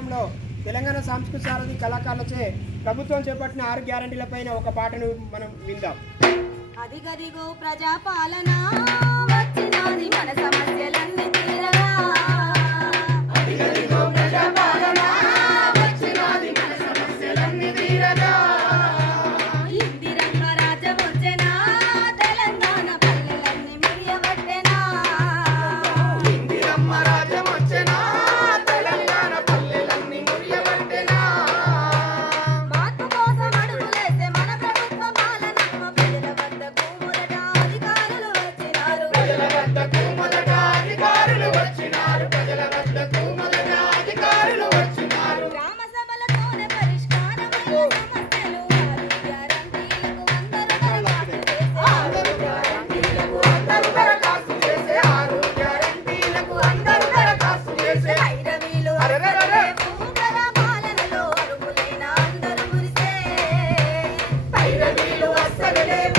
ఆధ్వర్యంలో తెలంగాణ సాంస్కృతిక సారథి కళాకారులచే ప్రభుత్వం చేపట్టిన 6 గ్యారెంటీలపైన ఒక పాటను మనం విందాం. అదిగదిగో ప్రజాపాలన వచ్చినాది మన సమస్యలన్నీ తీరగా. అదిగదిగో ప్రజాపాలన వచ్చినాది మన సమస్యలన్నీ తీరగా. ఇందిరమ్మ రాజ్యం వచ్చెనా తెలంగాణ పల్లెలన్నీ మురియబట్టెనా. ఇందిరమ్మ రాజ్యం వచ్చెనా తెలంగాణ పల్లెలన్నీ మురియబట్టెనా. మార్పు కోసం అడుగులేసే మన ప్రభుత్వ పాలనమ్మ ప్రజల వద్దకు మొదట అధికారులు వచ్చినారు. ప్రజల వద్దకు మొదట అధికారులు వచ్చినారు. ప్రజల వద్దకు మొదట అధికారులు వచ్చినారు. గ్రామ సభలతోనే పరిష్కారమైన సమస్యలు ఆరు గ్యారెంటీలకు అందరూ దరఖాస్తు చేసే. అందరూ గ్యారెంటీలకు అందరూ దరఖాస్తు చేసే. ఐరవీలు అరెరెరెరె. పాలనలో అరుగులైన అందరూ మురిసే. పైరవీలు అస్సలు లేవు